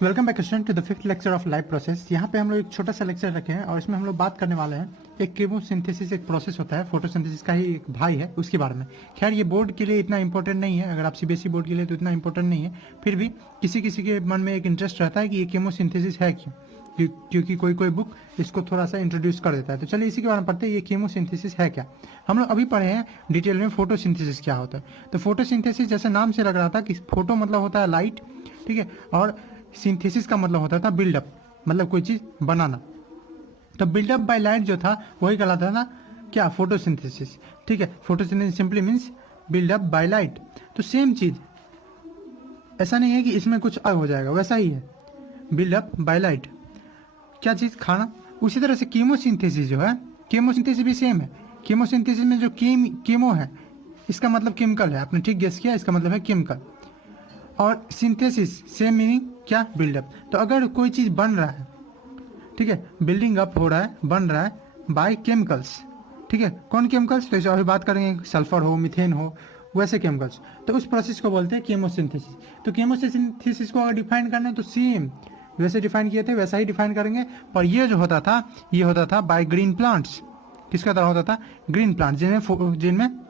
Welcome back student to the fifth lecture of life process. यहाँ पे हम लोग एक छोटा सा लेक्चर रखे हैं और इसमें हम लोग बात करने वाले हैं एक कीमोसिंथेसिस एक प्रोसेस होता है, फोटोसिंथेसिस का ही एक भाई है, उसके बारे में। खैर ये बोर्ड के लिए इतना इंपॉर्टेंट नहीं है, अगर आप सीबीएसई बोर्ड के लिए तो इतना इंपॉर्टेंट नहीं है, फिर भी किसी किसी के मन में एक इंटरेस्ट रहता है कि ये कीमोसिंथेसिस है क्यों, क्योंकि कोई कोई बुक इसको थोड़ा सा इंट्रोड्यूस कर देता है। तो चलिए इसी के बारे में पढ़ते हैं, ये कीमोसिंथेसिस है क्या। हम लोग अभी पढ़े हैं डिटेल में फोटोसिंथेसिस क्या होता है। तो फोटोसिंथेसिस जैसे नाम से लग रहा था कि फोटो मतलब होता है लाइट, ठीक है, और सिंथेसिस का मतलब होता था बिल्डअप, मतलब कोई चीज बनाना। तो बिल्डअप बाय लाइट जो था वही कहलाता था ना क्या, फोटोसिंथेसिस। ठीक है, photosynthesis simply means build up by light. तो सेम चीज, ऐसा नहीं है कि इसमें कुछ अलग हो जाएगा, वैसा ही है बिल्डअप बाय लाइट। क्या चीज, खाना। उसी तरह से कीमोसिंथेसिस जो है, कीमोसिंथेसिस भी सेम है। कीमोसिंथेसिस में जो कीमो है इसका मतलब केमिकल है, आपने ठीक गेस किया, इसका मतलब है केमिकल। और सिंथेसिस सेम मीनिंग क्या, बिल्डअप। तो अगर कोई चीज बन रहा है, ठीक है, बिल्डिंग अप हो रहा है, बन रहा है बाय केमिकल्स, ठीक है, कौन केमिकल्स, तो इसे अभी बात करेंगे, सल्फर हो, मीथेन हो, वैसे केमिकल्स। तो उस प्रोसेस को बोलते हैं कीमोसिंथेसिस। तो कीमोसिंथेसिस को अगर डिफाइन करना है तो सेम वैसे डिफाइन किए थे वैसा ही डिफाइन करेंगे। पर ये जो होता था, ये होता था बाय ग्रीन प्लांट्स। किसका तरह होता था, ग्रीन प्लांट, जिनमें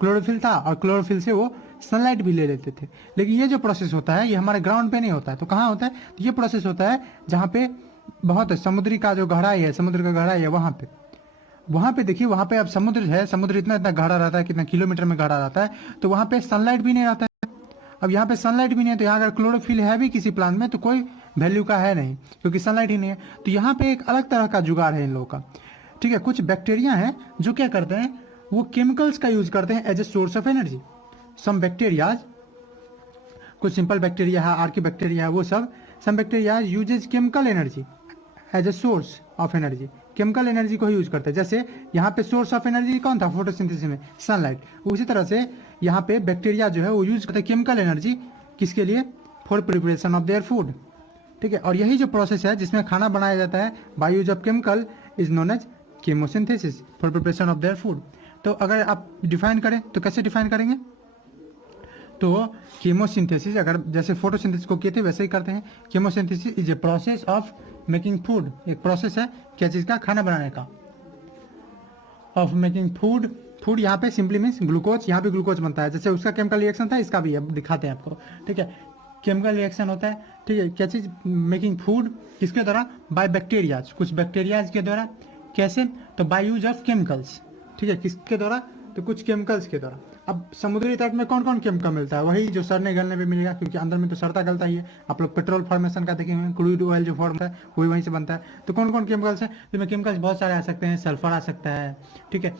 क्लोरोफिल था, और क्लोरोफिल से वो सनलाइट भी ले लेते थे। लेकिन ये जो प्रोसेस होता है ये हमारे ग्राउंड पे नहीं होता है, तो कहाँ होता है, तो ये प्रोसेस होता है जहाँ पे बहुत समुद्री का जो गहराई है, समुद्र का गहराई है, वहाँ पे देखिए, वहाँ पे अब समुद्र है, समुद्र इतना इतना गहरा रहता है, कितना किलोमीटर में गहरा रहता है, तो वहाँ पे सनलाइट भी नहीं रहता है। अब यहाँ पे सनलाइट भी नहीं है, तो यहाँ अगर क्लोरोफिल है भी किसी प्लांट में तो कोई वैल्यू का है नहीं, क्योंकि सनलाइट ही नहीं है। तो यहाँ पे एक अलग तरह का जुगाड़ है इन लोगों का। ठीक है, कुछ बैक्टीरिया हैं जो क्या करते हैं, वो केमिकल्स का यूज करते हैं as a source of energy. Some bacterias, कुछ सिंपल बैक्टीरिया है, आर्की बैक्टीरिया है, वो सब, some bacteria uses chemical energy as a source of energy. Chemical energy को ही यूज करते हैं। जैसे यहाँ पे सोर्स ऑफ एनर्जी कौन था फोटोसिंथेसिस में, सनलाइट। उसी तरह से यहाँ पे बैक्टीरिया जो है वो यूज करते हैं केमिकल एनर्जी, किसके लिए, for preparation of their food. ठीक है, और यही जो प्रोसेस है जिसमें खाना बनाया जाता है by use of chemical is known as chemosynthesis for preparation of their food. तो अगर आप डिफाइन करें तो कैसे डिफाइन करेंगे, तो कीमोसिंथेसिस अगर जैसे फोटोसिंथेसिस को किए थे वैसे ही करते हैं। Chemosynthesis is a process of making food, एक प्रोसेस है क्या चीज का, खाना बनाने का, ऑफ मेकिंग फूड। फूड यहाँ पे सिंपली मीन्स ग्लूकोज, यहाँ पे ग्लूकोज बनता है, जैसे उसका केमिकल रिएक्शन था, इसका भी अब दिखाते हैं आपको। ठीक है, केमिकल रिएक्शन होता है, ठीक है, क्या चीज, मेकिंग फूड, किसके द्वारा, बाय बैक्टीरियाज, कुछ बैक्टीरियाज के द्वारा। कैसे, तो बाय यूज ऑफ केमिकल्स। ठीक है, किसके द्वारा, तो कुछ केमिकल्स के द्वारा। अब समुद्री तट में कौन कौन केमिकल मिलता है, वही जो सड़ने गलने पे मिलेगा, क्योंकि अंदर में तो सड़ता गलता ही है। आप लोग पेट्रोल फॉर्मेशन का देखेंगे, क्रूड ऑयल जो फॉर्म है वही वहीं से बनता है। तो कौन कौन केमिकल्स है, तो इसमें केमिकल्स बहुत सारे आ सकते हैं, सल्फर आ सकता है, ठीक है,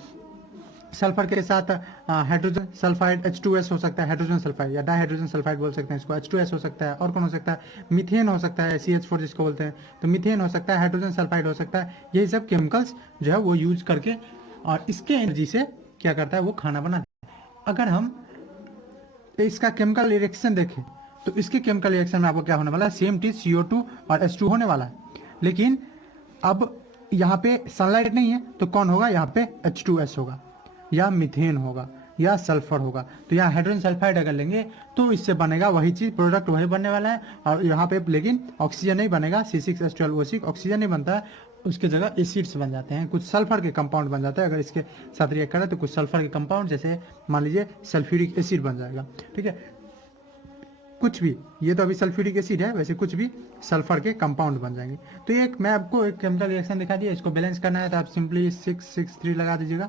सल्फर के साथ हाइड्रोजन सल्फाइड H2S हो सकता है, हाइड्रोजन सल्फाइड या डाइहाइड्रोजन सल्फाइड बोल सकते हैं इसको, H2S हो सकता है, और कौन हो सकता है, मीथेन हो सकता है, CH4 जिसको बोलते हैं, तो मीथेन हो सकता है, हाइड्रोजन सल्फाइड हो सकता है। यही सब केमिकल्स जो है वो यूज करके और इसके एनर्जी से क्या करता है, वो खाना बनाता है। अगर हम इसका केमिकल रिएक्शन देखें तो इसके केमिकल रिएक्शन में आपको क्या होने वाला है, सेम चीज CO2 और H2 होने वाला है। लेकिन अब यहाँ पे सनलाइट नहीं है तो कौन होगा, यहाँ पे H2S होगा, या मीथेन होगा, या सल्फर होगा। तो यहाँ हाइड्रोजन सल्फाइड अगर लेंगे तो इससे बनेगा वही चीज, प्रोडक्ट वही बनने वाला है। और यहाँ पे लेकिन ऑक्सीजन नहीं बनेगा, C6H12O6 ऑक्सीजन नहीं बनता है, उसके जगह एसिड्स बन जाते हैं, कुछ सल्फर के कंपाउंड बन जाते हैं। अगर इसके साथ रिएक्ट करें तो कुछ सल्फर के कंपाउंड, जैसे मान लीजिए सल्फ्यूरिक एसिड बन जाएगा। ठीक है, कुछ भी, ये तो अभी सल्फ्यूरिक एसिड है, वैसे कुछ भी सल्फर के कंपाउंड बन जाएंगे। तो एक मैं आपको एक केमिकल रिएक्शन दिखा दिया, इसको बैलेंस करना है तो आप सिंपली 663 लगा दीजिएगा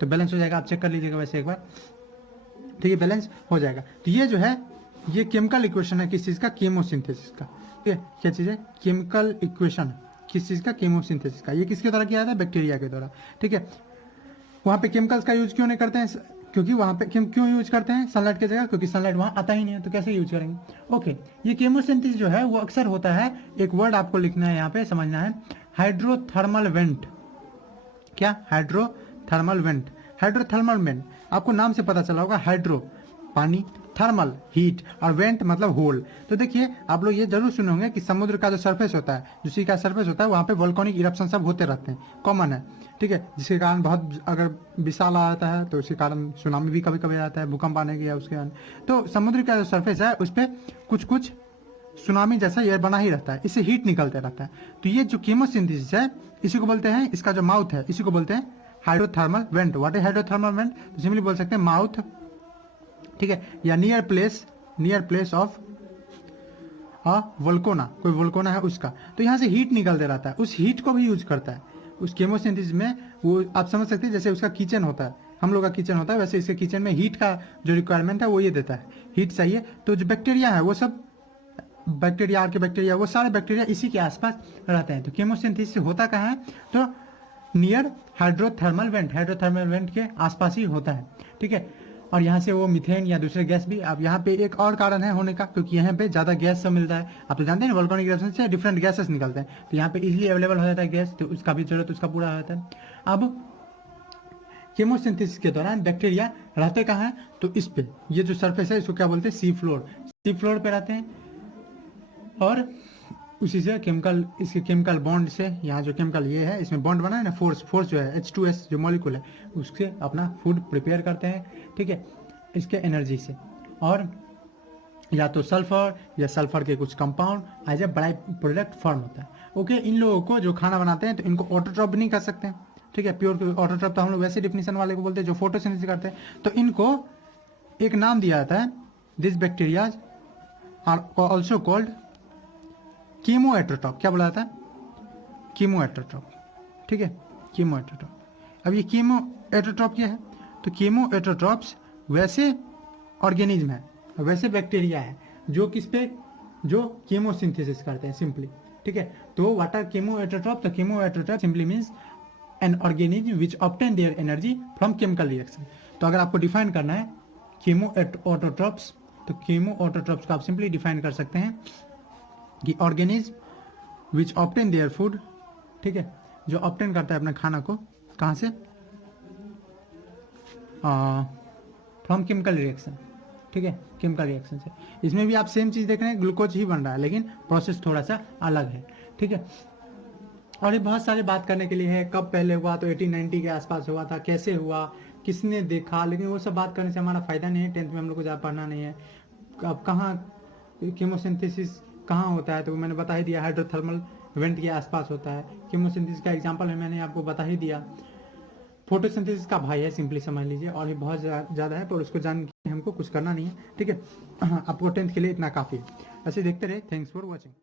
तो बैलेंस हो जाएगा। आप चेक कर लीजिएगा वैसे एक बार, ठीक है, बैलेंस हो जाएगा। तो ये जो है ये केमिकल इक्वेशन है किस चीज़ का, कीमोसिंथेसिस का। ठीक है, क्या चीज़ है, केमिकल इक्वेशन किस चीज़ का, कीमोसिंथेसिस का। ये किसके द्वारा किया जाता है, बैक्टीरिया के द्वारा। ठीक है, वहाँ पे केमिकल्स का यूज क्यों नहीं करते हैं, क्योंकि वहाँ पे क्यों यूज करते हैं सनलाइट की जगह, क्योंकि सनलाइट वहाँ आता ही नहीं है, तो कैसे यूज करेंगे। ओके, ये कीमोसिंथेसिस जो है वो अक्सर होता है, एक वर्ड आपको लिखना है यहाँ पे, समझना है, हाइड्रोथर्मल वेंट। क्या, हाइड्रोथर्मल वेंट। हाइड्रोथर्मल वेंट आपको नाम से पता चला होगा, हाइड्रो पानी, थर्मल हीट, और वेंट मतलब होल। तो देखिए आप लोग ये जरूर सुने होंगे कि समुद्र का जो सरफेस होता है, जो सी का सरफेस होता है, वहाँ पे वोल्केनिक इरप्शन सब होते रहते हैं, कॉमन है। ठीक है, जिसके कारण बहुत अगर विशाल आ जाता है तो उसके कारण सुनामी भी कभी कभी आता है, भूकंप आने की या उसके कारण। तो समुद्र का जो सरफेस है उस पर कुछ कुछ सुनामी जैसा एयर बना ही रहता है, इससे हीट निकलते रहता है। तो ये जो कीमोसिंथेसिस है इसी को बोलते हैं, इसका जो माउथ है इसी को बोलते हैं hydrothermal vent. What is hydrothermal vent? तो सिंपली बोल सकते हैं माउथ, ठीक है, या नियर प्लेस ऑफ वोल्कोना, कोई वोल्कोना है उसका। तो यहाँ से हीट निकलते रहता है, उस हीट को भी यूज करता है उस केमोसिंथेसिस में। वो आप समझ सकते हैं जैसे उसका किचन होता है, हम लोग का किचन होता है, वैसे इसके किचन में हीट का जो रिक्वायरमेंट है वो ये देता है, हीट चाहिए। तो जो बैक्टीरिया है वो सब बैक्टीरिया, आर्कियोबैक्टीरिया, वो सारे बैक्टीरिया इसी के आसपास रहते हैं। तो केमोसिंथेसिस होता कहाँ है? तो नियर हाइड्रोथर्मल वेंट के आसपास ही होता है, ठीक है। और यहाँ से वो मीथेन या दूसरे गैस भी, अब यहाँ पे एक और कारण है होने का, क्योंकि यहाँ पे ज़्यादा गैस सब मिलता है। आप तो जानते हैं वोल्केनिक इरप्शन से डिफरेंट गैसेस निकलते हैं, तो यहाँ पे इजीली अवेलेबल हो जाता है गैस, तो उसका भी जरूरत उसका पूरा हो जाता है। अब केमोसिंथेसिस के दौरान बैक्टीरिया रहते कहाँ हैं? तो इस पे, ये जो सरफेस है इसको क्या बोलते हैं? सी फ्लोर पे रहते हैं। और उसी से केमिकल, इसके केमिकल बॉन्ड से, यहाँ जो केमिकल ये है इसमें बॉन्ड बना है ना, फोर्स जो है H2S जो मॉलिक्यूल है उससे अपना फूड प्रिपेयर करते हैं, ठीक है, इसके एनर्जी से। और या तो सल्फर या सल्फर के कुछ compound as a byproduct form होता है। ओके, इन लोगों को जो खाना बनाते हैं तो इनको ऑटोट्रॉप भी नहीं कर सकते, ठीक है। प्योर ऑटोट्रॉप तो हम लोग वैसे डिफिनेशन वाले को बोलते हैं जो फोटोसिंथेसिस करते हैं। तो इनको एक नाम दिया जाता है, this bacterias are also called chemoautotroph. क्या बोला जाता है? कीमोएट्रोट्रॉप, ठीक है, कीमोएट्रोट्रॉप। अब ये कीमोएट्रोट्रॉप क्या है? तो कीमोएट्रोट्रॉप्स वैसे ऑर्गेनिज्म है, वैसे बैक्टीरिया है जो किस पे, जो कीमोसिंथेसिस करते हैं सिंपली, ठीक है। तो व्हाट आर कीमोएट्रोट्रॉप? तो chemoautotroph simply means an organism which obtain their energy from chemical reaction. तो अगर आपको डिफाइन करना है कीमोएट्रोट्रॉप्स, तो कीमोएट्रोट्रॉप्स को आप सिंपली डिफाइन कर सकते हैं कि organism which obtain their food, ठीक है, जो ऑब्टेन करता है अपने खाना को कहाँ से? फ्रॉम केमिकल रिएक्शन, ठीक है, केमिकल रिएक्शन से। इसमें भी आप सेम चीज़ देख रहे हैं, ग्लूकोज ही बन रहा है लेकिन प्रोसेस थोड़ा सा अलग है, ठीक है। और ये बहुत सारे बात करने के लिए है, कब पहले हुआ, तो 1890 के आसपास हुआ था, कैसे हुआ, किसने देखा, लेकिन वो सब बात करने से हमारा फायदा नहीं है, 10th में हम लोग को ज़्यादा पढ़ना नहीं है। अब कहाँ कीमोसिंथेसिस कहाँ होता है, तो मैंने बता ही दिया, हाइड्रोथर्मल वेंट के आसपास होता है। कीमोसिंथेसिस का एग्जांपल है, मैंने आपको बता ही दिया। फोटोसिंथेसिस का भाई है, सिंपली समझ लीजिए, और ये बहुत ज़्यादा है, पर उसको जान के हमको कुछ करना नहीं है, ठीक है। आपको 10th के लिए इतना काफ़ी है। ऐसे देखते रहे, थैंक्स फॉर वॉचिंग।